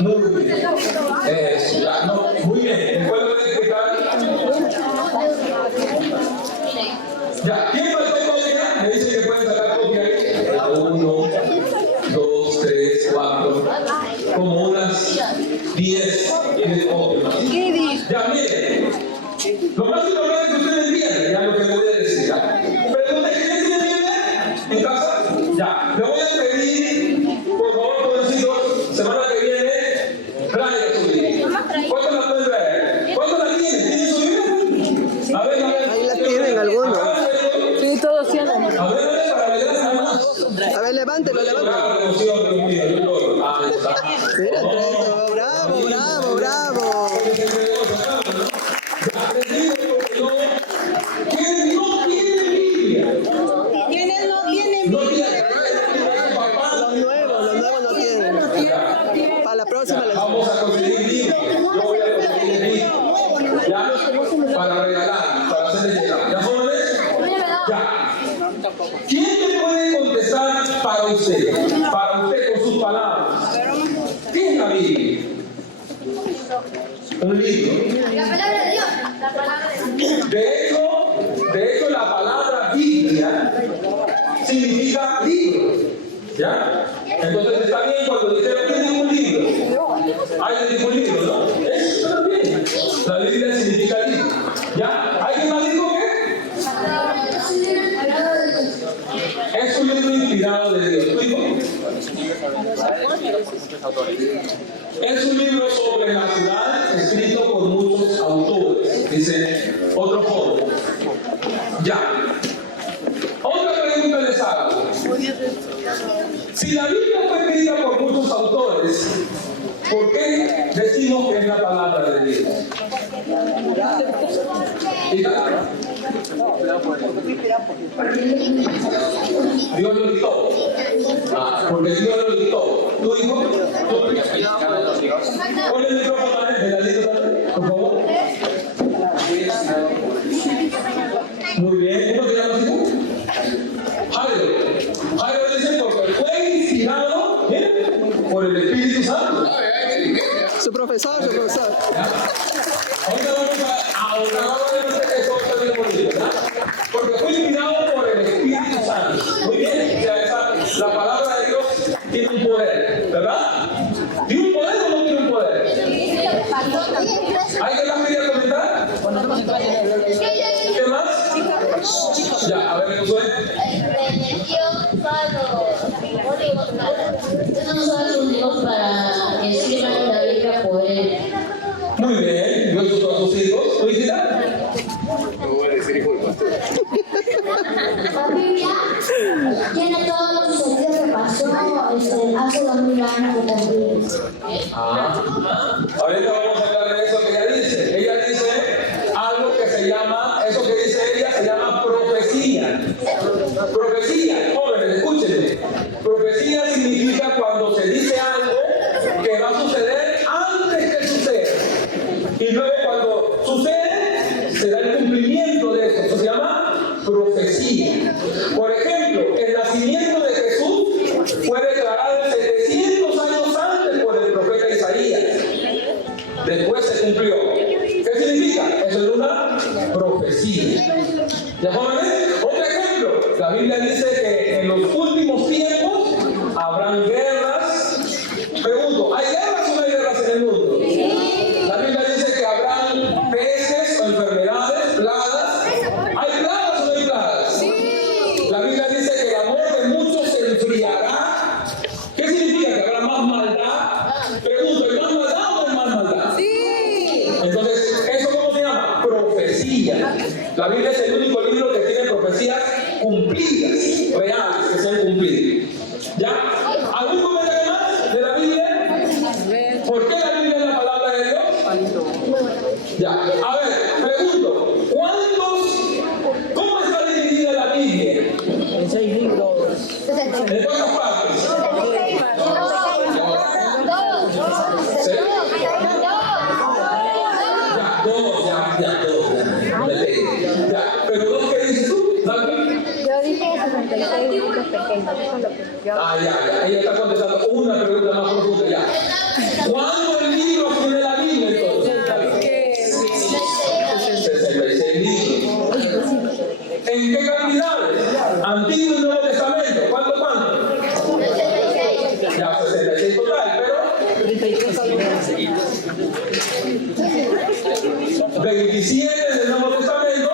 Muy bien. Ya, no, muy bien. Después lo voy a explicar. Ya, ¿quién faltó copia? Me dice que pueden sacar copia ahí. 1, 2, 3, 4. Como unas 10 copias. Ya, miren. Lo más importante es que ustedes entiendan ya lo que voy a decir. Pregunta, ¿quién tiene Biblia en casa? Ya, le voy a pedir, por favor, jovencitos, semana que viene, traigan su Biblia. ¿Cuántos la pueden traer? ¿Cuántos la tienen? ¿Tienen su Biblia? A ver. Ahí la tienen algunos. Sí, todos tienen. A ver, para ver las manos. A ver, levántelo. Mira, bravo. ¿Quién no tiene Biblia? ¿Quiénes no tienen? No tiene. Los nuevos no tienen. Para la próxima les Vamos a conseguir Biblia. Yo voy a conseguir Biblia. ¿Ya? Para regalar, para hacerles llegar. ¿Ya jóvenes? Ya. ¿Quién me puede contestar para usted? Para usted con sus palabras. ¿Qué es la Biblia? Un libro. La palabra de Dios. La palabra de Dios. De hecho, la palabra Biblia significa libro. ¿Ya? Entonces está bien cuando dijeron que es un libro. Hay un libro, ¿no? Eso está bien. La Biblia significa libro. ¿Ya? ¿Alguien más dijo qué? Es un libro inspirado de Dios. ¿Tú dijo? Es un libro sobrenatural escrito por muchos autores. Dice otro foro. Ya. Otra pregunta les hago. Si la Biblia fue escrita por muchos autores, ¿por qué decimos que es la palabra de Dios? Dios lo dictó. Porque Dios lo dictó. ¿Tú dijo? Pon el micrófono por favor. Muy bien. ¿Cómo te llamas tú? Jairo dice porque fue inspirado por el Espíritu Santo. Su profesor. Ahora vamos a ver eso también bonito, ¿verdad? Porque fue inspirado por el Espíritu Santo. Muy bien, la palabra de Dios tiene un poder, ¿verdad? ¿Tiene un poder o no tiene un poder? ¿Alguien más quería comentar? ¿Qué más? Ya, a ver, Josué. Dios para que escriban la Biblia por él. Muy bien, Dios usó a sus hijos. ¿Tú hiciste? La Biblia tiene todos los sucesos que pasó hace 2000 años de la Biblia. Ahorita vamos a hablar de eso que ella dice. Ella dice algo que se llama, eso que dice ella se llama profecía. Profecía, jóvenes, escúchenme. Profecía significa cuando se dice algo que va a suceder antes que suceda. Y luego cuando sucede, se da el cumplimiento de eso. Eso se llama profecía. Por ejemplo, el nacimiento de Jesús fue declarado 700 años antes por el profeta Isaías. Después se cumplió. ¿Qué significa? Eso es una profecía. ¿Ya jóvenes? Otro ejemplo. La Biblia dice que en los últimos tiempos habrán guerras. Pregunto, ¿hay guerras o no hay guerras en el mundo? La Biblia dice que habrán peces o enfermedades, plagas. ¿Hay plagas o no hay plagas? La Biblia dice que el amor de muchos se enfriará. ¿Qué significa? Que habrá más maldad. Pregunto, ¿hay más maldad o no hay más maldad? Entonces, ¿eso cómo se llama? Profecía. La Biblia es el único libro que tiene profecías cumplidas, reales, que se han cumplido. ¿Ya? ¿Algún comentario más de la Biblia? ¿Por qué la Biblia es la palabra de Dios? Ya. A ver, pregunto, ¿cómo está dividida la Biblia? En 6 libros. ¿En cuántas partes? ¿Sí? Ya, dos. Ya, pero dos, ¿qué dices tú? Yo dije eso. Ya. Ella está contestando una pregunta más profunda ya. ¿Cuántos libros tiene la Biblia entonces? 66 libros. ¿En qué cantidades? Antiguo y Nuevo Testamento. ¿Cuánto? Ya 66 total, pero 27 del Nuevo Testamento,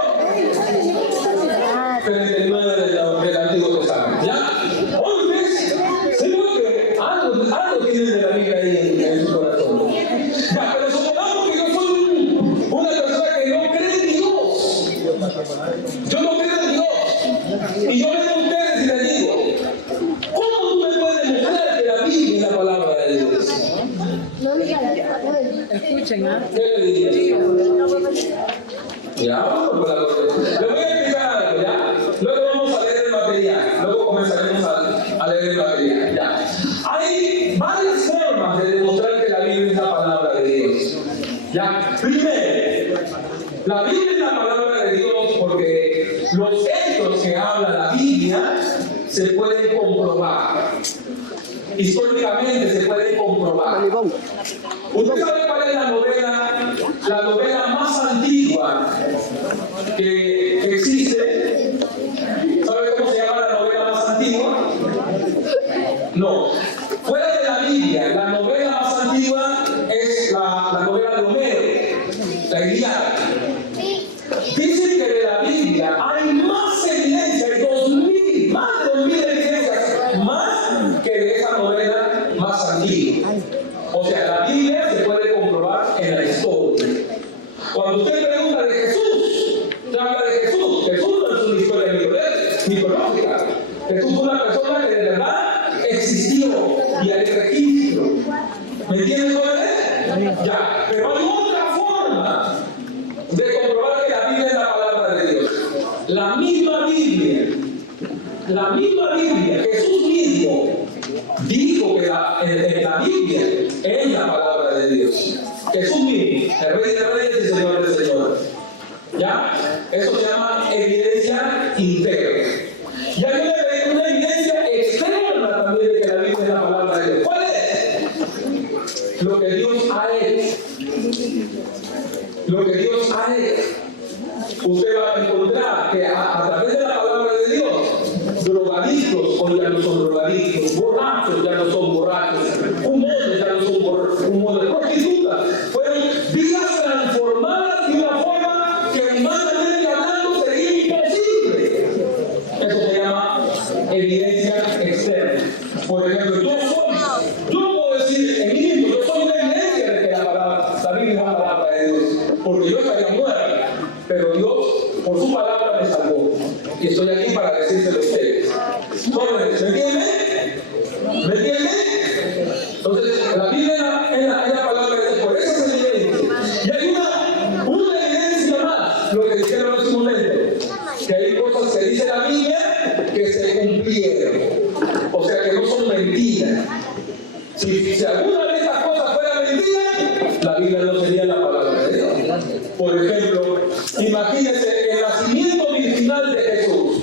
39 del Antiguo Testamento. ¿Ya? Entonces, seguro que algo tienen de la Biblia ahí en su corazón. Ya, pero supongamos que yo soy una persona que no cree en Dios. Yo no creo en Dios. Y yo vengo a ustedes y les digo, ¿cómo tú me puedes demostrar que la Biblia es la palabra de Dios? Escuchen, ¿ah? ¿Qué le diría? Ya, vamos por la cosa. Le voy a explicar algo, ¿ya? Luego vamos a leer el material. Luego comenzaremos a leer el material, ¿ya? Hay varias formas de demostrar que la Biblia es la palabra de Dios. ¿Ya? Primero, la Biblia es la palabra de Dios porque los hechos que habla la Biblia se pueden comprobar. Históricamente se pueden comprobar. ¿Usted sabe cuál es la novela más antigua que existe? ¿Sabe cómo se llama la novela más antigua? No. Fuera de la Biblia, la novela más antigua es la novela de Homero, la Ilíada. Dicen que de la Biblia hay más evidencia, hay más de 2000 evidencias, más que de esa novela más antigua. O sea, la Biblia se puede comprobar en la historia. Cuando usted pregunta de Jesús, se habla de Jesús. Jesús no es una historia mitológica. Jesús es una persona que de verdad existió y hay registro. ¿Me entienden, jóvenes? Ya, pero hay otra forma de comprobar que la Biblia es la palabra de Dios. La misma Biblia, Jesús mismo dijo que la Biblia es la palabra de Dios. Jesús mismo, el Rey de Reyes y Señor de Señores. ¿Ya? Eso se llama evidencia interna. Y hay una evidencia externa también de que la Biblia es la palabra de Dios. ¿Cuál es? Lo que Dios ha hecho. Lo que Dios ha hecho. Usted va a encontrar que a través de la palabra de Dios, drogadictos hoy ya no son drogadictos, borrachos ya no son borrachos, humores ya no son humores, prostitutas. Fueron vidas transformadas de una forma que humanamente hablando sería imposible. Eso se llama evidencia externa. Por ejemplo, yo no puedo decir en mí mismo, yo soy una evidencia de que la Biblia es la palabra de Dios, porque yo estaría muerto. Pero Dios, por su palabra, me salvó. Y estoy aquí para decírselo a ustedes. Jóvenes, ¿me entienden? ¿Me entienden? Entonces, la Biblia es la palabra de Dios. Por eso es evidencia. Y hay una evidencia más, lo que dijeron en su momento. Que hay cosas que dice la Biblia que se cumplieron. O sea, que no son mentiras. Si alguna de estas cosas fuera mentira, la Biblia no sería la palabra de Dios. Por ejemplo, imagínense el nacimiento virginal de Jesús.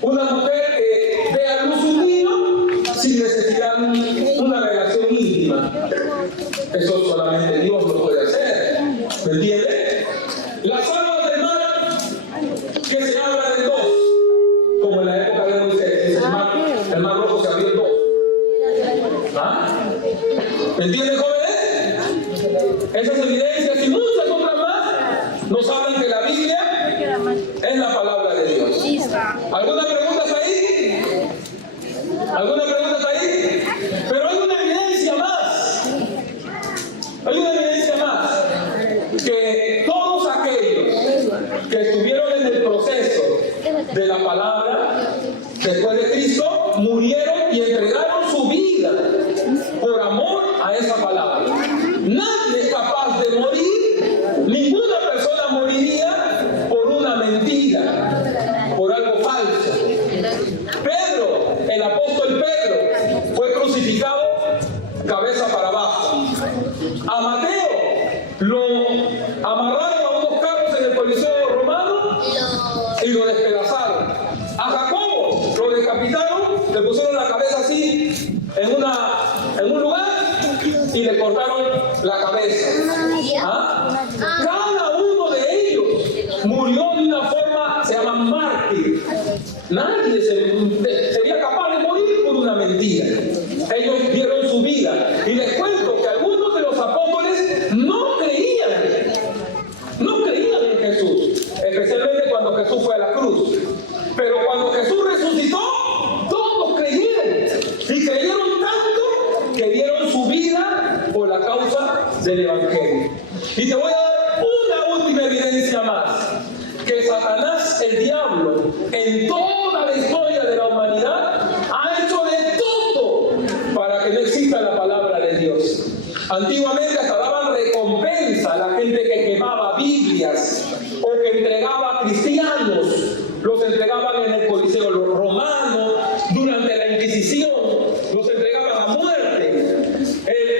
Una mujer que ve a luz un niño sin necesidad de una relación íntima. Eso solamente Dios lo puede hacer. ¿Me entiende? Las aguas del mar, que se habla de dos, como en la época de Moisés, el mar rojo se abrió en dos. ¿Ah? ¿Me entienden, jóvenes? Esas evidencias y muchas otras más nos hablan que la Biblia es la palabra de Dios. ¿Alguna pregunta ahí? ¿Alguna pregunta ahí? Pero hay una evidencia más. Hay una evidencia más. Que todos aquellos que estuvieron en el proceso de la palabra después de Cristo murieron y entregaron su vida por amor a esa palabra. Nadie es capaz de morir, ninguna persona moriría por una mentira, por algo falso. Pedro, el apóstol Pedro, fue crucificado cabeza para abajo. A Mateo lo amarraron a unos carros en el Coliseo romano y lo despedazaron. A Jacobo la cabeza. ¿Ah? Cada uno de ellos murió de una forma, se llama mártir. Nadie sería capaz de morir por una mentira. Ellos dieron su vida. Y les cuento que algunos de los apóstoles no creían en Jesús, especialmente cuando Jesús fue a la cruz. Pero cuando Jesús resucitó, todos creyeron. Y creyeron tanto que dieron su vida por la causa del Evangelio. Y te voy a dar una última evidencia más. Que Satanás, el diablo, en toda la historia de la humanidad, ha hecho de todo para que no exista la palabra de Dios. Antiguamente hasta daban recompensa a la gente que quemaba Biblias o que entregaba a cristianos. Los entregaban en el Coliseo romano, durante la Inquisición, los entregaban a muerte.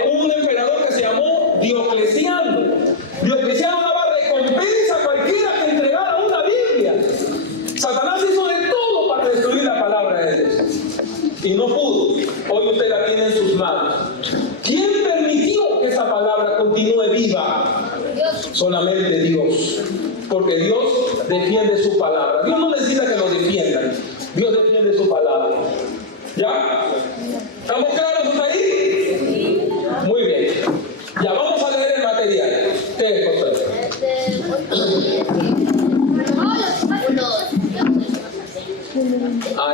Hubo un emperador que se llamó Diocleciano. Diocleciano daba recompensa a cualquiera que entregara una Biblia. Satanás hizo de todo para destruir la palabra de Dios. Y no pudo. Hoy usted la tiene en sus manos. ¿Quién permitió que esa palabra continúe viva? Solamente Dios. Porque Dios defiende su palabra. Dios no necesita que lo defiendan. Dios defiende su palabra. ¿Ya? ¿Estamos claros hasta ahí? Muy bien. Ya vamos a leer el material. ¿Qué es, José?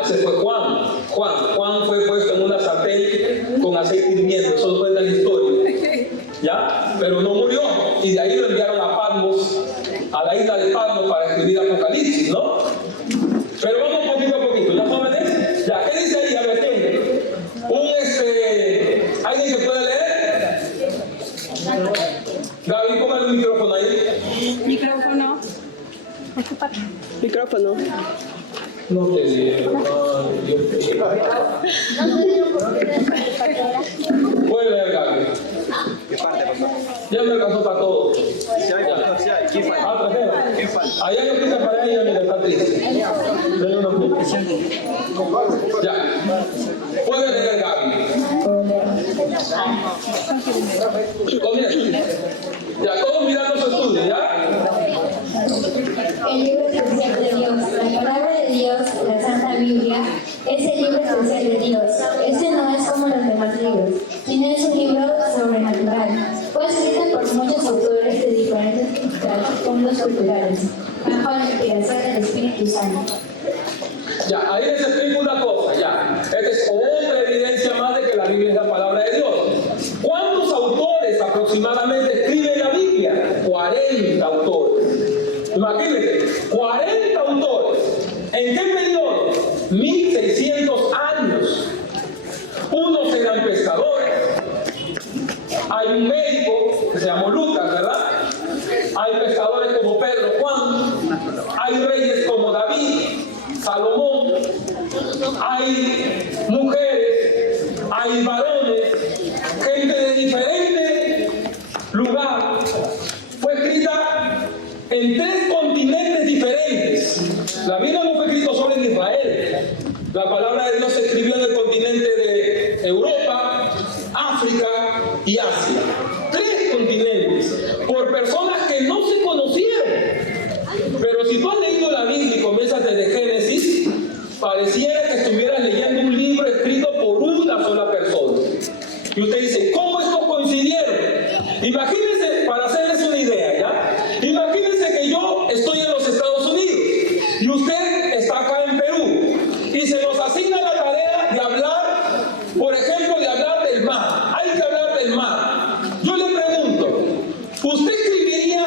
Ese fue Juan. Juan fue puesto en una sartén con aceite hirviendo. Eso cuenta la historia. ¿Ya? Pero no murió. Y de ahí lo enviaron a Patmos, a la isla de Patmos, para escribir Apocalipsis, ¿no? Pero vamos poquito a poquito. ¿Ya jóvenes? ¿Ya? ¿Qué dice ahí? A ver, ¿qué? ¿Alguien que pueda leer? Gaby, póngale un micrófono ahí. Micrófono. Micrófono. No te digo. Puede leer, Gaby. ¿Qué parte, pastor? Ya me alcanzó para todo. Sí hay, pastor, sí hay. ¿Quién falta? Trajera. ¿Quién falta? Allá no quita para ella, mira, está triste. Denle unos minutos. Ya. Puede leer, Gaby. Comienza. Ya, todos mirando su estudio, ¿ya? El libro especial de Dios, la palabra de Dios, la Santa Biblia, es el libro especial de Dios. Este no es como los demás libros, sino es un libro sobrenatural. Fue escrito por muchos autores de diferentes puntos culturales, bajo la inspiración del Espíritu Santo. Ya, ahí les explico una cosa, ya. Esta es otra evidencia más de que la Biblia es la palabra de Dios. ¿Cuántos autores aproximadamente escriben la Biblia? 40 autores. Imagínense, 40 autores. ¿En qué periodo? 1600 años. Unos eran pescadores. Hay un médico que se llamó Lucas, ¿verdad? Hay pescadores como Pedro, Juan. Hay reyes como David, Salomón. Hay mujeres, hay varones, gente de diferente lugar. Fue escrita en 3 continentes diferentes. La Biblia no fue escrita solo en Israel. La palabra de Dios se escribió en el continente de Europa, África y Asia. 3 continentes, por personas que no se conocieron. Pero si tú has leído la Biblia y comienzas desde Génesis, pareciera que estuvieras leyendo un libro escrito por una sola persona. Y usted dice, ¿cómo estos coincidieron? Imagínense, para hacerles una idea, ¿ya? Imagínense que yo estoy en los Estados Unidos y usted está acá en Perú y se nos asigna la tarea de hablar, por ejemplo, de hablar del mar. Hay que hablar del mar. Yo le pregunto, ¿usted escribiría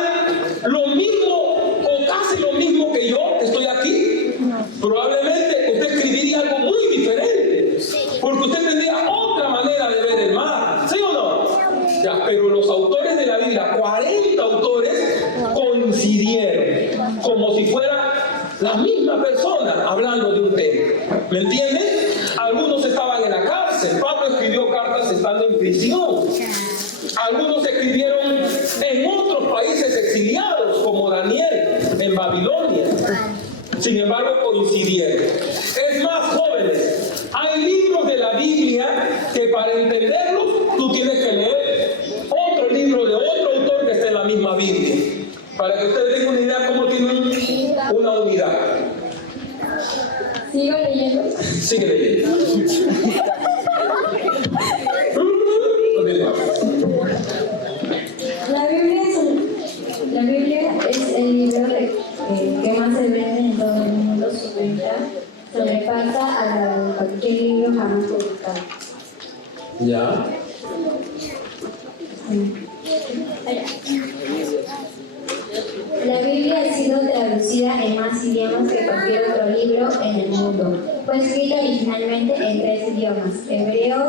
lo mismo o casi lo mismo que yo que estoy aquí? Probablemente usted escribiría algo muy diferente, porque usted tendría otra manera de ver el mar, ¿sí o no? Ya, pero los autores de la Biblia, 40 autores, coincidieron como si fuera la misma persona hablando de un tema. ¿Me entienden? Algunos estaban en la cárcel. Pablo escribió cartas estando en prisión. Algunos escribieron en otros países exiliados, como Daniel en Babilonia. Sin embargo, coincidieron. Es más, jóvenes, hay libros de la Biblia que para entenderlos tú tienes que leer otro libro Sigue leyendo. Continúa. La Biblia es el libro que más se vende en todo el mundo. Su venta sobrepasa a la de cualquier libro jamás publicado. Ya. La Biblia ha sido traducida en más idiomas que cualquier otro libro en el mundo. Fue escrita originalmente en 3 idiomas: hebreo,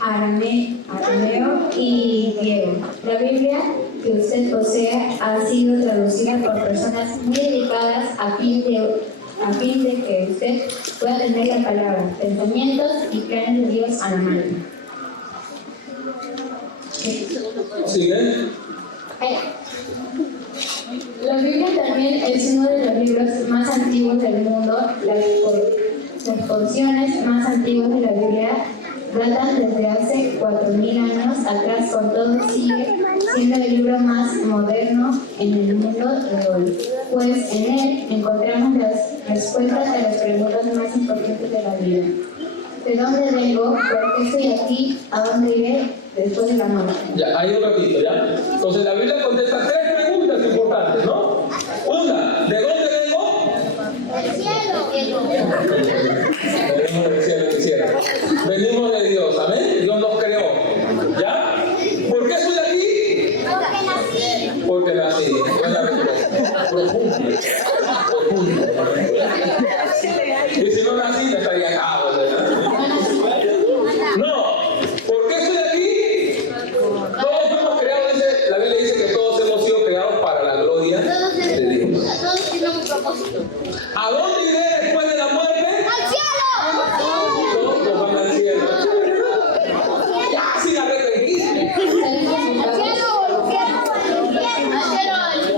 arameo y griego. La Biblia que usted posee ha sido traducida por personas muy dedicadas a fin de que usted pueda tener la palabra, pensamientos y planes de Dios a la mano. Sigue. La Biblia también es uno de los libros más antiguos del mundo. Las porciones más antiguas de la Biblia datan desde hace 4.000 años atrás. Con todo, sigue siendo el libro más moderno en el mundo de hoy, pues en él encontramos las respuestas a las preguntas más importantes de la vida. ¿De dónde vengo? ¿Por qué estoy aquí? ¿A dónde iré después de la muerte? Ya, ahí un ratito, ¿ya? Entonces la Biblia contesta 3 preguntas importantes, ¿no? Una, ¿de dónde vengo? Del cielo. Venimos del cielo, quisiera. Venimos de Dios, amén. Dios nos creó, ¿ya? ¿Por qué estoy aquí? Porque nací. Buena respuesta. Profundo. Y si no nací, me estaría acá, ¿verdad? No. ¿Por qué estoy aquí? Todos fuimos creados, la Biblia dice que todos hemos sido creados para la gloria de Dios. Todos tienen un propósito. ¿A dónde iré después de la muerte? ¡Al cielo! Todos van al cielo. Ya, sin arrepentirse.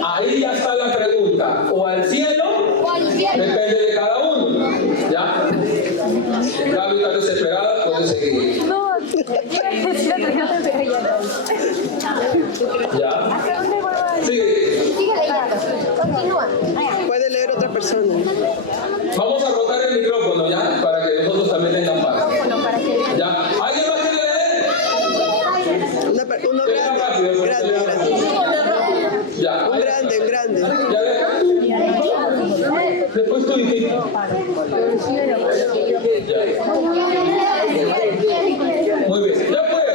Ahí ya está la pregunta. O al cielo, depende de cada uno. ¿Ya? Gaby está desesperada, puede seguir. ¿Ya? Sigue. Puede leer otra persona. Vamos a rotar el micrófono, ¿ya? Para que nosotros también tengan paz. ¿Ya? ¿Alguien más quiere leer? Uno Venga, rápido, grande. Ya. Un grande. ¿Ya ves? Después tú dijiste. Muy bien. Ya pues.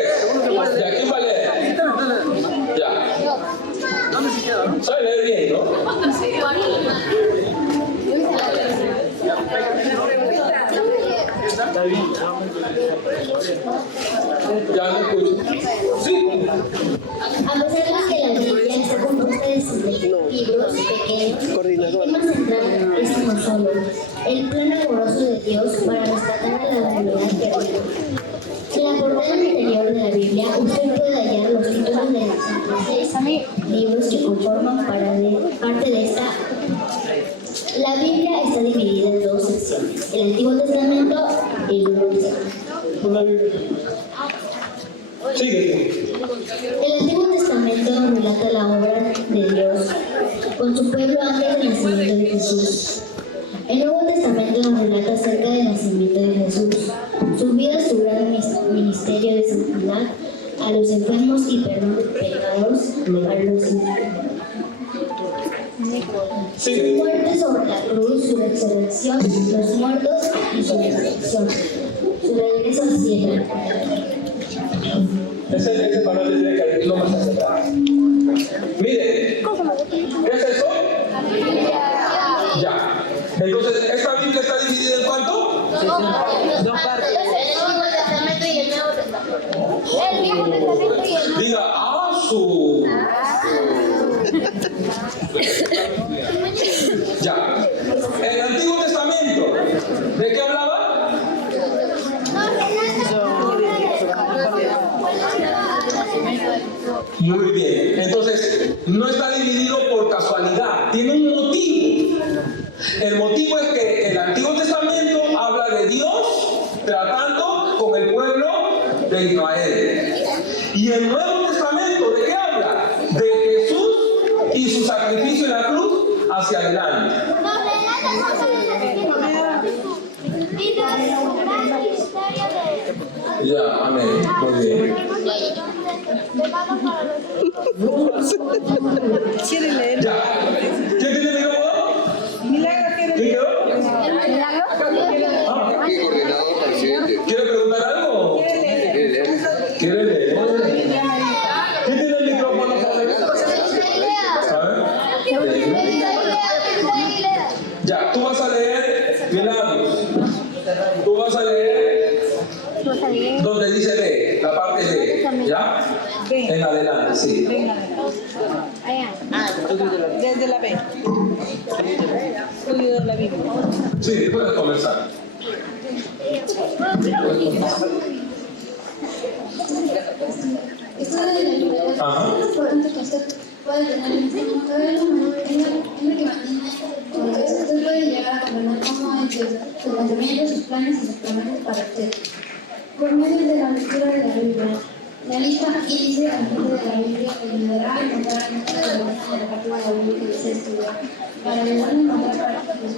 Ya, ¿quién va a leer? Ya. Sabe leer bien, ¿no? Ya me escucho. Sí. A pesar de que la Biblia está compuesta de 60 libros pequeños, el tema central es uno solo: el plan amoroso de Dios para rescatar a la humanidad perdida. En la portada anterior de la Biblia, usted puede hallar los títulos de los 66 libros que conforman parte de esta. La Biblia está dividida en 2 secciones: el Antiguo Testamento y el Nuevo Testamento. Sigue. El Antiguo Testamento relata la obra de Dios con su pueblo antes del nacimiento de Jesús. El Nuevo Testamento nos relata acerca del nacimiento de Jesús, su vida, su gran ministerio de santidad a los enfermos y perdón de pecados a los enfermos. Su muerte sobre la cruz, su resurrección, los muertos y su resurrección, su regreso al cielo. Ese panel tiene que abrirlo más acercado. Mire, ¿qué es eso? Ya. Entonces, ¿esta Biblia está dividida en cuánto? Dos partes. El Antiguo Testamento y el Nuevo Testamento. El Viejo Testamento y el Nuevo. Diga, su. Ya. El Antiguo Testamento, ¿de qué hablaba? Muy bien. Entonces, no está dividido por casualidad, tiene un motivo. El motivo es que el Antiguo Testamento habla de Dios tratando con el pueblo de Israel. Y el Nuevo Testamento, ¿de qué habla? De Jesús y su sacrificio en la cruz hacia adelante. Ya, amén. Muy bien. ¿Quiere leer? Ya. ¿Quién tiene el micrófono? Milagro quiere ¿Quién leer. quedó? Aquí, coordinador, presidente. ¿Quiere preguntar algo? ¿Quiere leer? ¿Quién tiene el micrófono? Ya, tú vas a leer Milagros. Tú vas a leer donde dice B, la parte B. ¿Ya? En adelante, sí. Desde la B. Estudio de la Biblia. Sí, puedes comenzar. Esto de la libertad Ajá. es importante que usted pueda tener en cuenta. Todo lo es lo que mantiene todo eso. Usted puede llegar a comprender cómo es sus pensamientos, sus planes y sus promesas para usted. Por medio de la lectura de la Biblia. La lista índice al frente de la Biblia le ayudará a encontrar el texto de la parte de la Biblia que desea estudiar. Para ayudarle a encontrar prácticos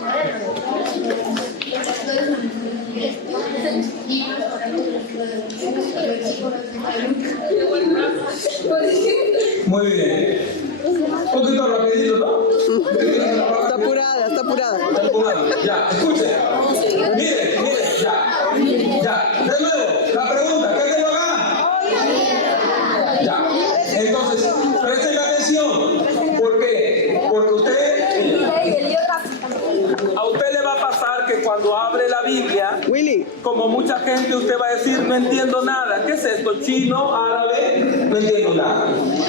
Muy bien. Un poquito rapidito, ¿no? Está apurada, está apurada. Está apurado. Ya, escuchen. Mire, ya. Ya. De nuevo, la pregunta, ¿qué tengo acá? Ya. Entonces, presten atención. ¿Por qué? Porque a usted le va a pasar que cuando abre la Biblia, Willy, como mucha gente, usted va a decir, no entiendo nada. ¿Qué es esto? Chino, árabe, no entiendo nada.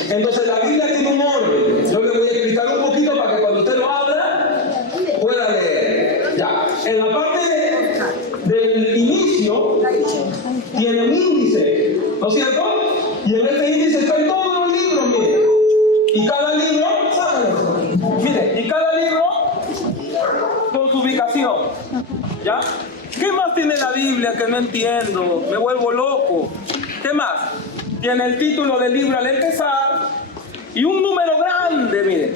Entonces la Biblia tiene un orden. Yo le voy a explicar un poquito para que cuando usted lo abra, pueda leer. Ya. En la parte del inicio, tiene un índice, ¿no es cierto? Y en este índice están todos los libros, mire. Y cada libro, mire, y cada libro con su ubicación. ¿Ya? ¿Qué más tiene la Biblia que no entiendo? Me vuelvo loco. ¿Qué más? Tiene el título del libro al empezar y un número grande, mire.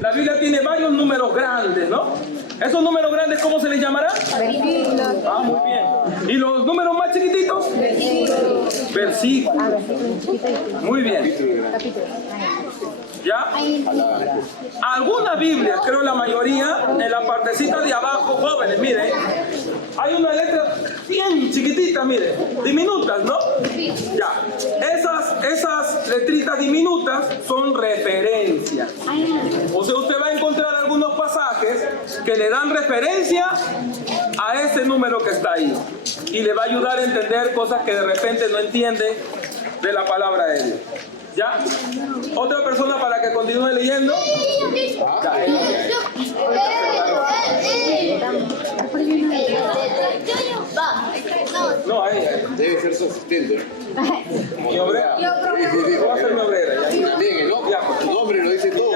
La Biblia tiene varios números grandes, ¿no? ¿Esos números grandes cómo se les llamará? Ah, muy bien. ¿Y los números más chiquititos? Versículos. Muy bien. ¿Ya? Algunas Biblias, creo la mayoría, en la partecita de abajo, jóvenes, miren, hay una letra bien chiquitita, miren, diminutas, ¿no? Ya. Esas letritas diminutas son referencias. O sea, usted va a encontrar algunos pasajes que le dan referencia a ese número que está ahí. Y le va a ayudar a entender cosas que de repente no entiende de la palabra de Dios. ¿Ya? ¿Otra persona para que continúe leyendo? Ya. No, ahí. debe ser su asistente. ¿Mi obrera? ¿Cómo va a ser mi obrera? ¿Ya? También, el nombre, tu nombre lo dice todo.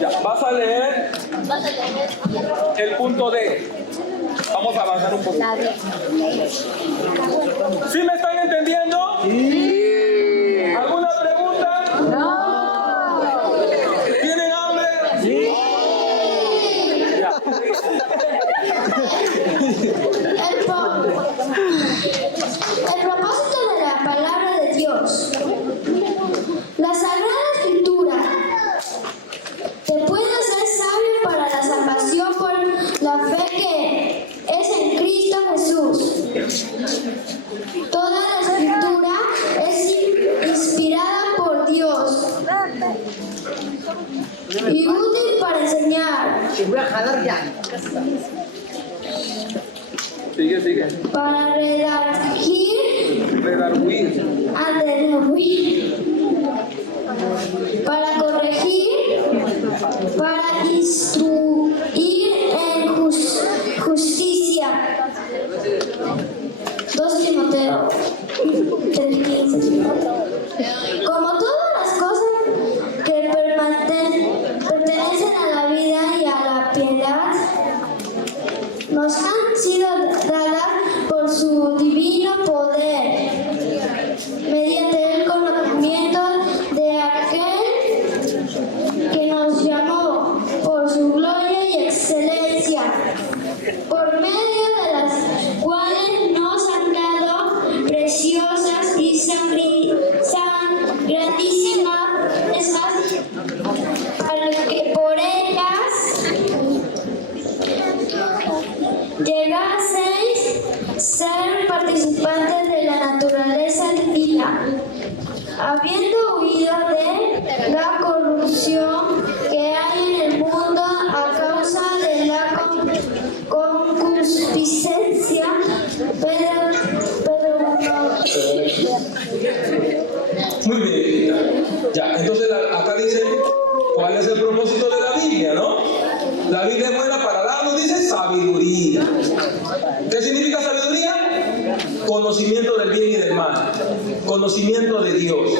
Ya, vas a leer el punto D. Vamos a avanzar un poquito. ¿Sí me están entendiendo? ¿Alguna pregunta? No. ¿Tienen hambre? Sí. Ya. El propósito de la palabra de Dios. La Sagrada Escritura te puede hacer sabio para la salvación por la fe que es en Cristo Jesús. Toda la Escritura es inspirada por Dios y útil para enseñar, Sigue. para redarguir, para corregir, para instruir en justicia. 2 Timoteo 3:15. Como todas las cosas que pertenecen a la vida y a la piedad, nos han sido dadas por su divino poder, mediante el conocimiento de aquel que nos llamó por su gloria y excelencia, por medio de habiendo huido de la corrupción que hay en el mundo a causa de la concupiscencia, Muy bien. Ya, entonces acá dice cuál es el propósito de la Biblia, ¿no? La Biblia es buena para darnos, dice, sabiduría. ¿Qué significa sabiduría? Conocimiento del bien y del mal. Conocimiento de Dios.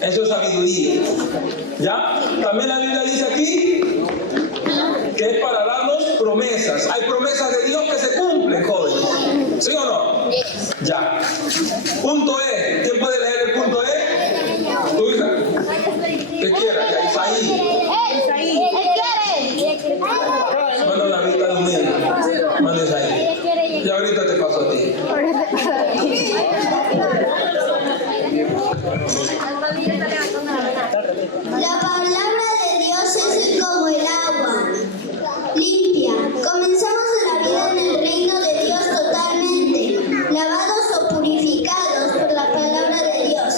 Eso es sabiduría. ¿Ya? También la Biblia dice aquí que es para darnos promesas. Hay promesas de Dios que se cumplen, jóvenes. ¿Sí o no? Ya. Punto E. ¿Quién puede leer el punto E? ¿Tu hija? ¿Qué quiera? Ya, Isaí. Bueno, la vida está durmiendo. Manda Isaí. Y ahorita te paso a ti. La palabra de Dios es como el agua, limpia. Comenzamos la vida en el reino de Dios totalmente, lavados o purificados por la palabra de Dios.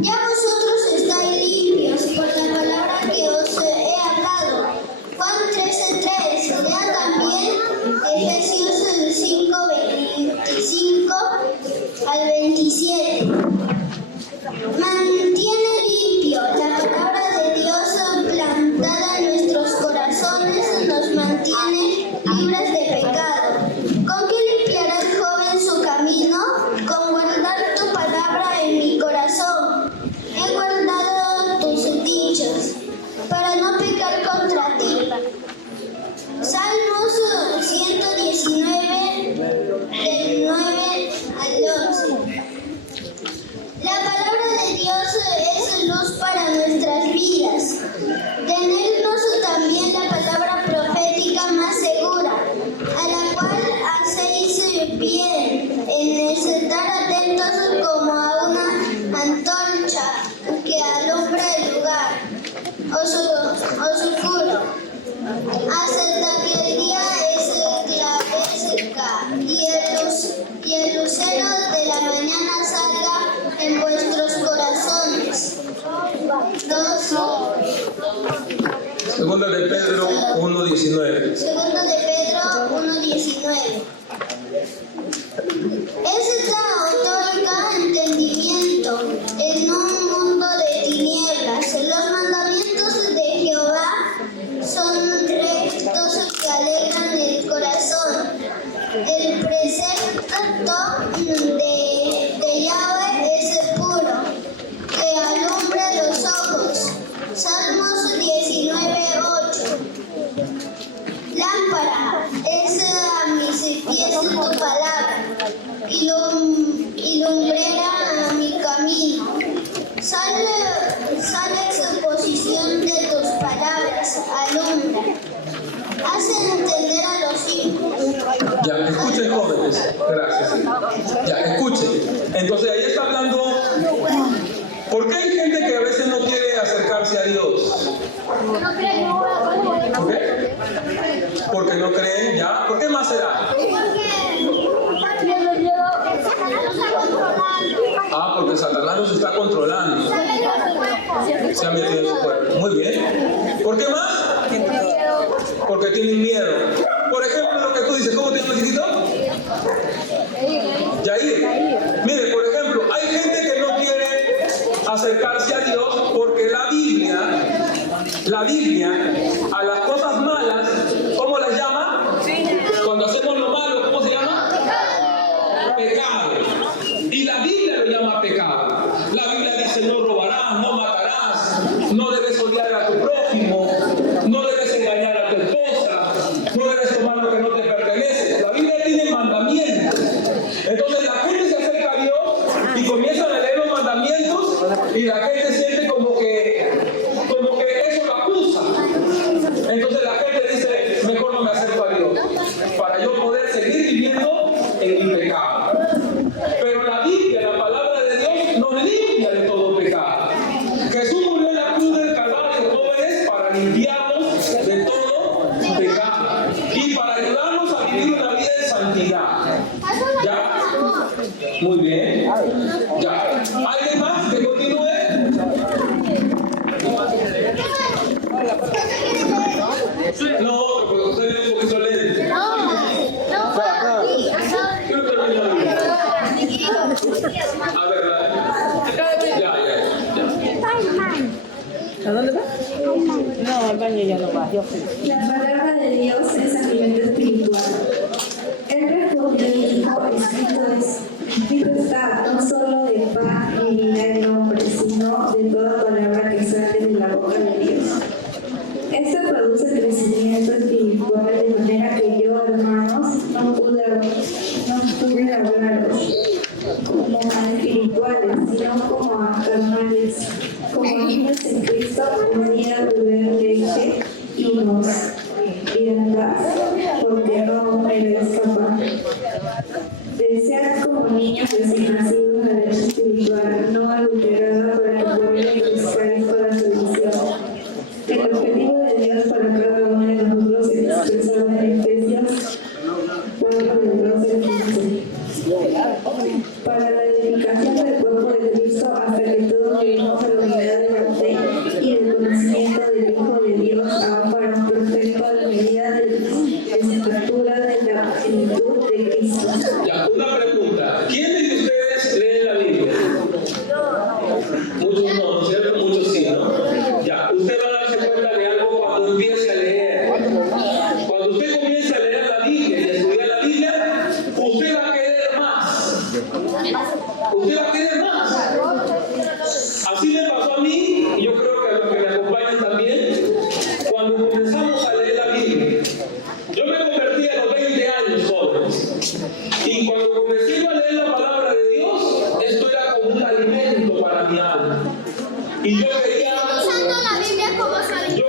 Ya vosotros estáis limpios por la palabra que os he hablado. Juan 13:3. Lea también Efesios 5:25 al 27. Mantiene limpio. La palabra de Dios plantada en nuestros corazones nos mantiene libres de pecado. ¿Con qué limpiará el joven su camino? Con guardar tu palabra en mi corazón. He guardado tus dichos para no pecar contra ti. Salmos 119, del 9 al 11. La palabra de Dios es luz para nuestras vidas. Tenednos también la palabra profética más segura, a la cual hacéis bien en estar atentos como a una antorcha que alumbra el lugar oscuro, hasta que el día esclarezca y el lucero de la mañana salga en vuestros corazones. Segunda de Pedro 1:19. Segunda de Pedro 1:19. Esta otorga entendimiento en un mundo de tinieblas. Los mandamientos de Jehová son rectos que alegran el corazón. El precepto de Yahweh es puro, que alumbra los ojos. Salmos 19:8. Lámpara es a mis pies tu palabra y lumbrera a mi camino. Sale exposición de tus palabras, alumbra. Hacen entender a los hijos. Ya, escuchen, jóvenes. Gracias. Ya, escuchen. Entonces ahí está hablando. ¿Por qué hay gente que a veces no quiere acercarse a Dios? ¿Por qué? Porque no creen, ¿ya? ¿Por qué más será? Porque Satanás nos está controlando. Se ha metido en su cuerpo. Muy bien. ¿Por qué más? Porque tienen miedo. Por ejemplo, lo que tú dices, ¿cómo te llamas, chiquito? Yair. Mire, por ejemplo, hay gente que no quiere acercarse a Dios porque la Biblia, a las cosas malas, ¿cómo las llama? Cuando hacemos lo malo, ¿cómo se llama? Pecado. Y la Biblia lo llama pecado. La Biblia dice: no robarás, no matarás, no debes odiar a tu prójimo, no debes engañar a tu esposa, no debes tomar lo que no te pertenece. La Biblia tiene mandamientos. Entonces la gente se acerca a Dios y comienzan a leer los mandamientos y la gente siente como que eso lo acusa. Entonces la gente dice: mejor no me acerco a Dios para yo poder seguir viviendo en mi pecado. Pero la Biblia, la palabra de Dios, nos limpia de todo pecado. Jesús murió en la cruz del Calvario, jóvenes, para limpiarnos de todo pecado y para ayudarnos a vivir una vida de santidad. ¿Ya? Muy bien. ¿Ya? ¿Alguien más que continúe? No, pero usted es un poquito lento. Creo que termina la Biblia. A ver, ya. ¿A dónde va? No, al baño ya no va, yo fui. La palabra de Dios es alimento espiritual. Él respondió y dijo, escrito está, no solo de pan y vida el hombre, sino de toda palabra que sale de la boca de Dios. Esto produce crecimiento espiritual de manera que yo, hermanos, no pude hablaros como a espirituales, sino como a carnales, como niños en Cristo, podía beber leche y nos dirás, porque no eres capaz. Desead como niños recién nacidos la leche espiritual, no adulterada, para que puedan crezcáis para su visión. El objetivo de Dios para cada uno de nosotros es expresado en Efesios 4, del 12 al 15. Para la edificación del cuerpo de Cristo, hasta que todos lleguemos a la unidad de la fe y del conocimiento del Hijo de Dios, a varón perfecto a la medida de la estatura de la plenitud de Cristo. Ya, una pregunta. ¿Quiénes de ustedes leen la Biblia? Muchos no, ¿no es cierto? Muchos sí, ¿no? Ya, usted va a darse cuenta de algo cuando empiece a leer. Cuando usted comience a leer la Biblia y a estudiar la Biblia, usted va a querer más. Usted va a querer más. Así me pasó a mí, y yo creo que a los que me acompañan también, cuando comenzamos a leer la Biblia. Yo me convertí a los 20 años, jóvenes. Y cuando comencé a leer la palabra de Dios, esto era como un alimento para mi alma. Y yo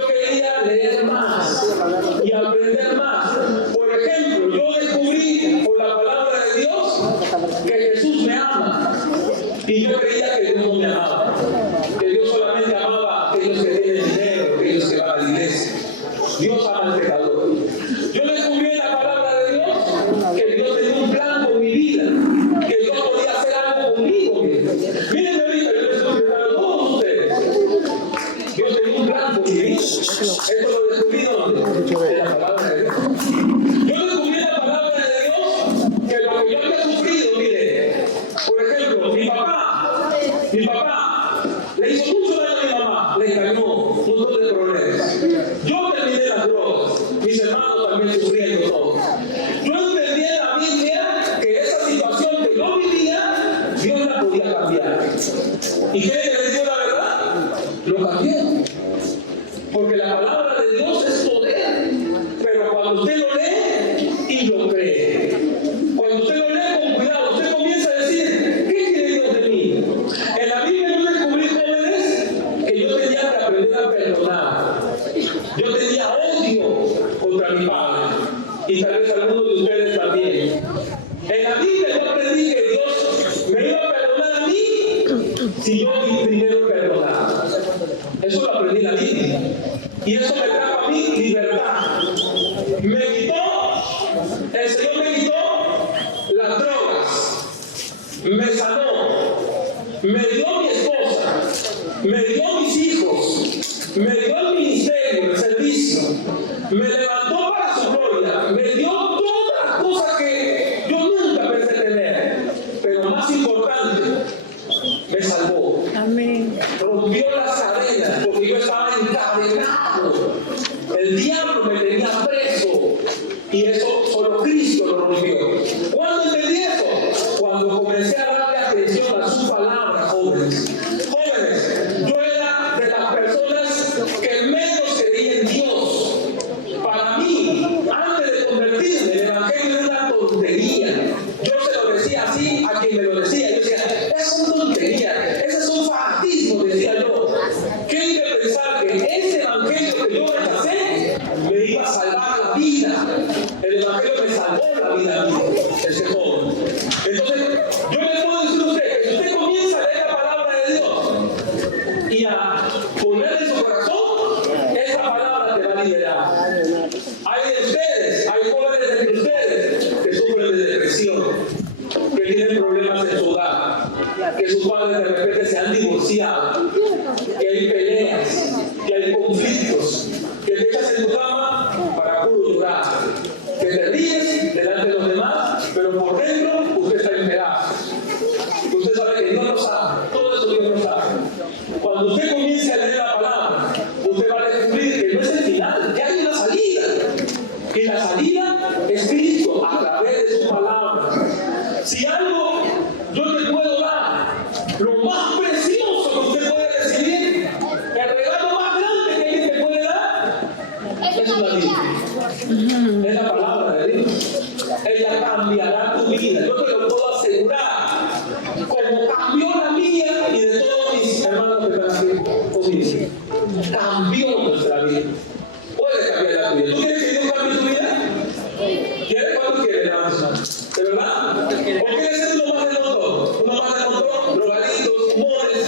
quería leer más y aprender más. Por ejemplo, yo descubrí por la palabra de Dios que Jesús me ama. Y yo creía que Dios no me amaba. Que Dios solamente amaba a aquellos que tienen dinero, aquellos que van a la iglesia. Dios ama al pecador. Yo descubrí en la palabra de Dios que Dios tenía un plan con mi vida, que Dios podía hacer algo conmigo. Miren ahorita, yo les estoy explicando a todos ustedes. Dios tenía un plan con mi vida. Esto lo descubrí ¿dónde? En la palabra de Dios. Yo descubrí en la palabra de Dios que lo que yo había sufrido, mire, por ejemplo, mi papá le hizo mucho daño a mi mamá, le engañó, un montón de problemas. Yo terminé las drogas, mis hermanos también sufriendo todo. Yo entendí en la Biblia que esa situación que yo vivía, Dios la podía cambiar. ¿Y qué le digo la verdad? Lo cambié. Porque la palabra de Dios es poder. Pero cuando usted lo lee y lo cree, cuando usted lo lee con cuidado, usted comienza a decir, ¿qué quiere Dios de mí? En la Biblia yo descubrí, jóvenes, que yo tenía que aprender a perdonar. Yo tenía odio contra mi padre. Y tal vez algunos de ustedes también. En la Biblia yo aprendí que Dios me iba a perdonar a mí si yo primero perdonaba. Eso lo aprendí en la Biblia. Y eso me trajo a mí libertad. El Señor me quitó las drogas. Me sanó. Me dio mi esposa. Me dio mis hijos. Me dio el ministerio, el servicio. Me levantó para su gloria. Me dio todas las cosas que yo nunca pensé tener. Pero más importante, me salvó. Amén. Rompió las cadenas porque yo estaba encadenado. El diablo me tenía preso. Y eso solo Cristo lo rompió. ¿Cuándo entendí eso? Cuando comencé a darle atención a su palabra, jóvenes. Jóvenes, yo era de las personas que menos creía en Dios. Para mí, antes de convertirme, el evangelio era una tontería. Yo se lo decía así a quien me lo decía. Yo decía, es una tontería, ese es un fanatismo, decía yo. ¿Qué iba a pensar que ese evangelio que yo rechacé me iba a salvar la vida? El evangelio me salvó la vida a mí, ese joven. Entonces, yo le puedo decir a usted que si usted comienza a leer la palabra de Dios y a ponerla en su corazón, esa palabra te va a liberar. Hay de ustedes, hay jóvenes entre ustedes que sufren de depresión, que tienen problemas en su hogar, que sus padres de repente se han divorciado, que hay peleas, que hay conflictos, que te echas en tu cama Si algo yo te puedo dar, lo más precioso que usted puede recibir, el regalo más grande que alguien te puede dar, es una Biblia. Es la palabra de Dios. Ella cambiará tu vida. Yo te lo puedo asegurar. Como cambió la mía y de todos mis hermanos que están aquí conmigo. Cambió nuestra vida. Puede cambiar la tuya. ¿Tú quieres que Dios cambie tu vida? ¿Quieres? ¿Cuánto quieres? ¿De verdad? ¿O quieres ser uno más del montón? ¿Uno más del montón? Drogaditos, humores.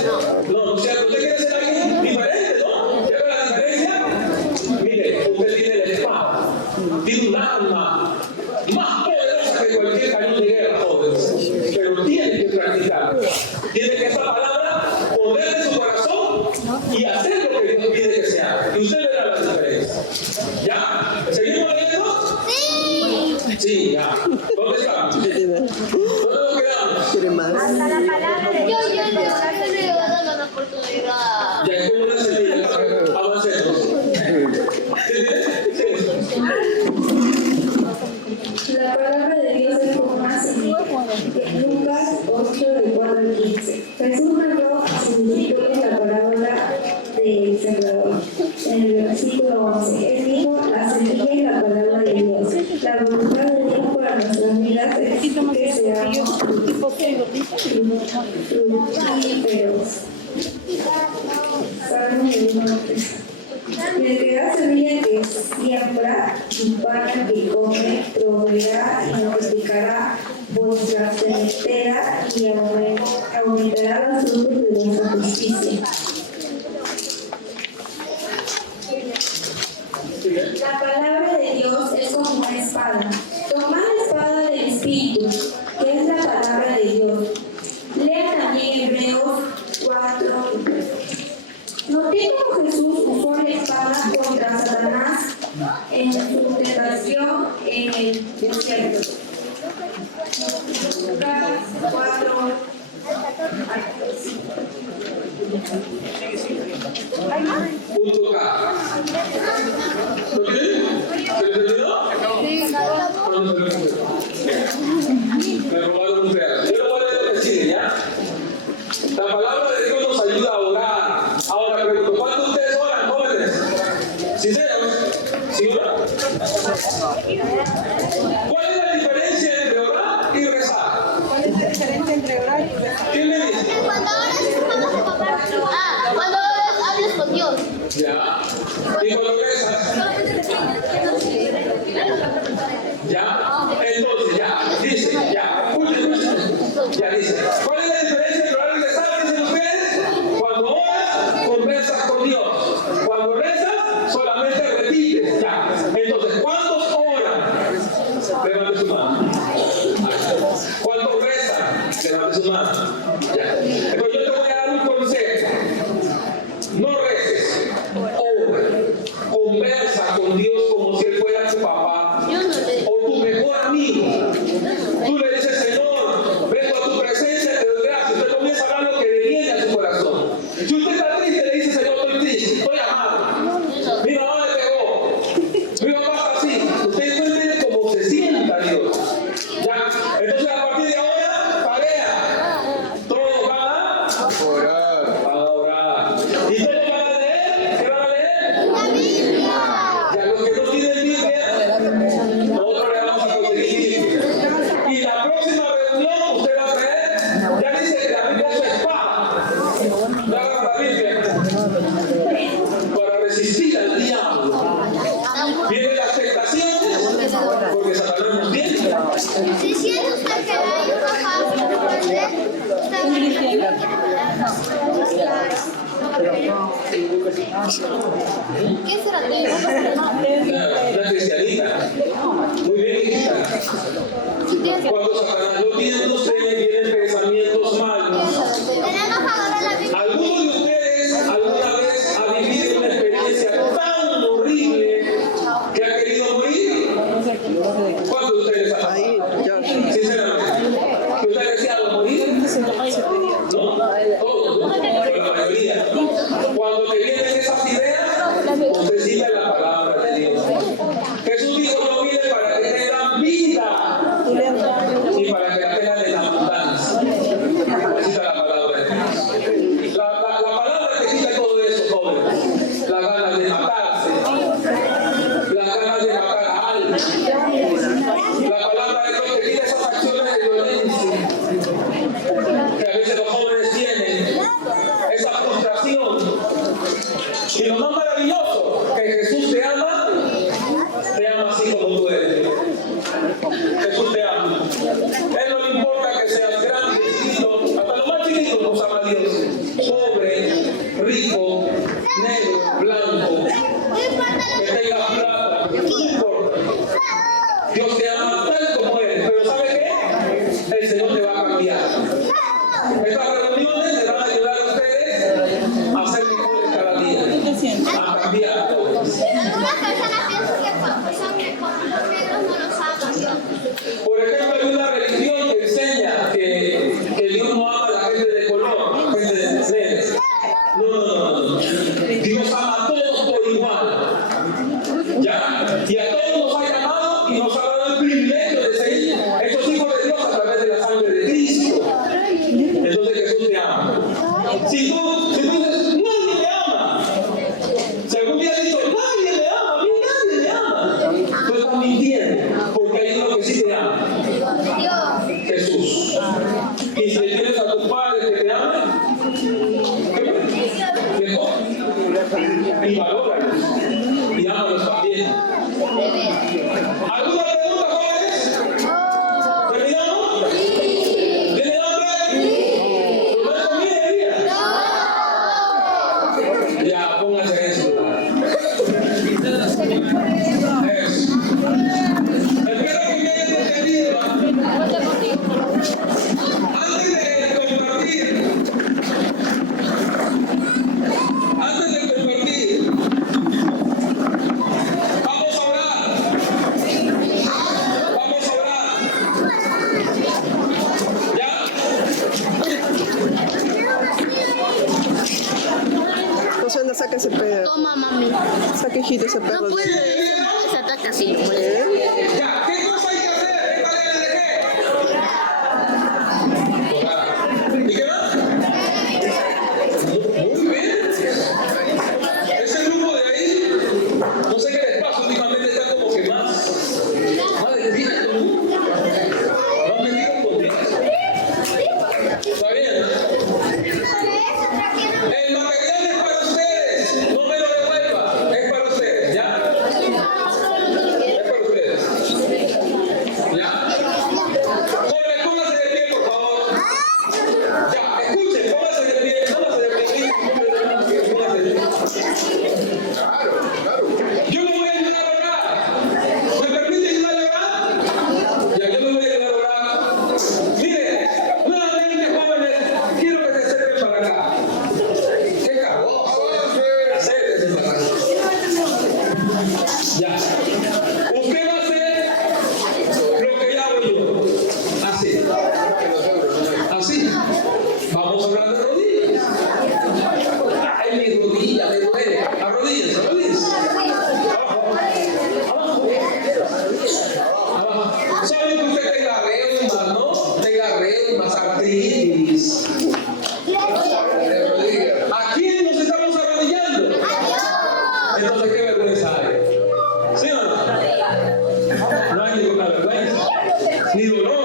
No, o sea, usted quiere ser alguien diferente, ¿no? ¿Qué es la diferencia? Mire, usted tiene la espada. Tiene un arma más poderosa que cualquier cañón de guerra, jóvenes. Pero tiene que practicar. Tiene que esa palabra poner en su corazón y hacer lo que Dios pide que se haga. Y usted verá la diferencia. ¿Ya? ¿Seguimos leyendo? Sí. Sí, ya. ¿Dónde estamos? ¿Dónde nos quedamos? ¿Quiere más? Hasta la palabra de Dios. Yo le estoy dando una oportunidad. Ya es como una semilla. Avancemos. La palabra de Dios es como una semilla. Lucas 8, del 4 al 15. Jesús narró a sus discípulos la parábola del sembrador. En el versículo 11, él dijo: la semilla es la palabra de Dios. La voluntad de Dios para nuestras vidas es que seamos fructíferos. Salmo 1:3. Y el que da semilla que siembra y pan que come, proveerá y multiplicará vuestra sementera y aumentará los frutos de vuestra justicia. La palabra de Dios es como una espada. Tomad la espada del Espíritu, que es la palabra de Dios. Lea también Hebreos 4. Noté cómo Jesús usó la espada contra Satanás en su tentación en el desierto. Lucas 4. Punto K. ¿Lo tienen? ¿Se les olvidó? ¿Cuándo se les olvidó? Me robaron un pedazo. Yo lo voy a leer lo que sigue, ¿ya? La palabra de Dios nos ayuda a orar. Ahora pregunto, ¿cuántos de ustedes oran, jóvenes? ¿Sinceros? ¿Sí oran? ¿Cuál es la diferencia entre orar y rezar? ¿Cuál es la diferencia entre orar y rezar? ¿Quién me dice? Cuando oras es cuando tu papá. Cuando oras hablas con Dios. Ya. ¿Y cuando rezas? Ya. Entonces, ya. Dice, ya. Escuchen. Ya dice. ¿Cuál es la diferencia entre orar y rezar? Dicen ustedes. Cuando oras, conversas con Dios. Cuando rezas, solamente repites. Ya. Entonces, ¿cuántos oran? Levante su mano. ¿Cuántos rezan? Levante su mano. Ya. Entonces, yo te voy a dar un consejo. No reces, ora, conversa con Dios como si Él fuera tu papá o tu mejor amigo. Tú le dices: Señor, vengo a tu presencia, te doy gracias. Usted comienza a hablar lo que le viene a su corazón. Si usted está triste, le dice: Señor, estoy triste, estoy amado. Mi mamá me pegó, mi papá está así. Usted entiende cómo se sienta Dios. ¿Ya? Entonces, a partir de ahora, tarea. Todos van a orar. ¿Y todos van a leer? ¿Qué van a leer? La Biblia. Ya los que no tienen Biblia, nosotros le vamos a conseguir Biblia. Y la próxima reunión usted va a ver, ya dice que la Biblia es su espada. No agarra la Biblia para resistir al diablo. Vienen las tentaciones, porque Satanás nos tiene. Si siente usted que hay una fácil fuerte, ¿qué será Una cristianita. Muy bien, hijita. Cuando Satanás lo tiene en usted, vienen pensamientos malos. Tenemos que agarrar la Biblia. ¿Alguno de ustedes alguna vez ha vivido una experiencia tan horrible que ha querido morir? ¿Cuántos de ustedes han Ahí, pasado? George. Sinceramente, ¿que usted ha deseado morir? ¿No? Todos, ¿no? Pero la mayoría. Cuando te vienen esas ideas, usted sigue la palabra de Dios. Jesús dijo: yo vine para que tengan vida y para que la tengan ese perro. Toma, mami. Está quejito ese perro. No puede. Se ataca así. Ya, ¿qué cosa hay que hacer? ¿Qué tarea le dejé? ¿Y qué más? Muy bien. Ese grupo de ahí, no sé qué les pasa, últimamente está como que más despierto, ¿no? Más metido con Dios. Está bien, ¿no? El material es para ustedes, no me lo devuelva, es para ustedes, ¿ya? Es para ustedes. ¿Ya? Jóvenes, pónganse de pie, por favor. Ya, escuchen, pónganse de pie, pónganse de pie. Pónganse de pie. Yo me voy a ayudar a orar. ¿Me permite ayudar a orar? Ya, yo me voy a ayudar a orar. Mire, nuevamente, jóvenes, quiero que se acerquen para acá. ¡Qué cagón! Acérquense para acá. Ya. Usted va a hacer lo que ya hago yo. Así. Así. Vamos a hablar de rodillas. Ay, mi rodilla me duele. Arrodíllense, arrodíllense. Abajo. Saben que usted tenga reumas, ¿no? Tenga reumas, artritis. ¿A quién nos estamos arrodillando? Entonces, ¿qué vergüenza hay? ¿Sí o no? No hay ninguna vergüenza, ni dolor,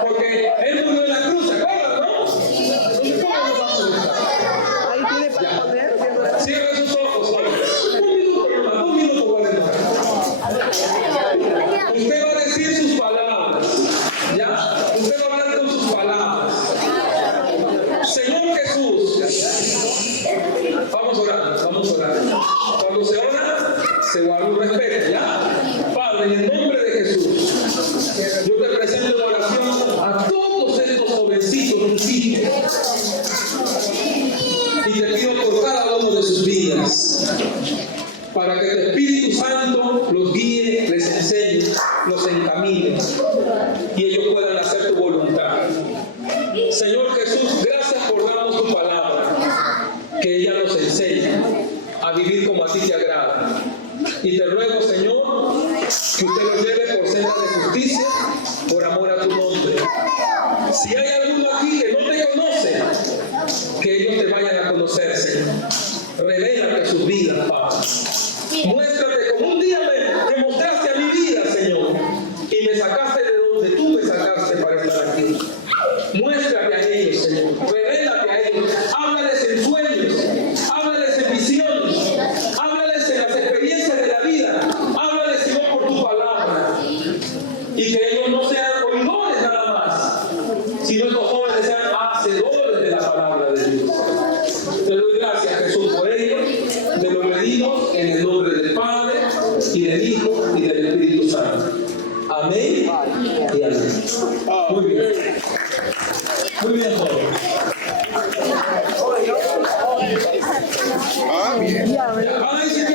porque Él murió en la cruz, ¿se acuerdan, no? Entonces, ¿cómo nos vamos a molestar? Ahí tiene para poner. Cierre sus ojos, jóvenes. Un minuto, voy a dejar. Usted va a decir sus palabras, ¿ya? Usted va a hablar con sus palabras. Señor Jesús, vamos a orar, vamos a orar. Cuando se ora, se guarda un respeto, ¿ya? Padre, en el nombre de Jesús, yo te presento en oración a todos estos jovencitos, tus hijos, y te pido por cada uno de sus vidas, para que el Espíritu Santo los guíe, les enseñe, los encamine, y ellos puedan hacer tu voluntad. Señor Jesús, gracias por darnos tu palabra, que ella nos enseña a vivir como a ti te agrada. Y te ruego, Señor, que usted los lleve por senda de justicia, por amor a tu nombre. Si hay alguno aquí que no te conoce, que ellos te vayan a conocer, Señor. Revélate sus vidas, Padre. Muéstrate como un día me mostraste a mi vida, Señor, y me sacaste de donde tú me sacaste para estar aquí. Muéstrate a ellos, Señor. Revélate a ellos. Háblales en sueños. Háblales en visiones. Háblales en las experiencias de la vida. Háblales, Señor, por tu palabra. Y que ellos no sean oidores nada más, sino estos jóvenes sean hacedores de la palabra de Dios. Te doy gracias, Jesús, por ello. Te lo pedimos en el nombre del Padre, y del Hijo, y del Espíritu Santo. Amén y amén. Muy bien. Muy bien, joven. Van a decir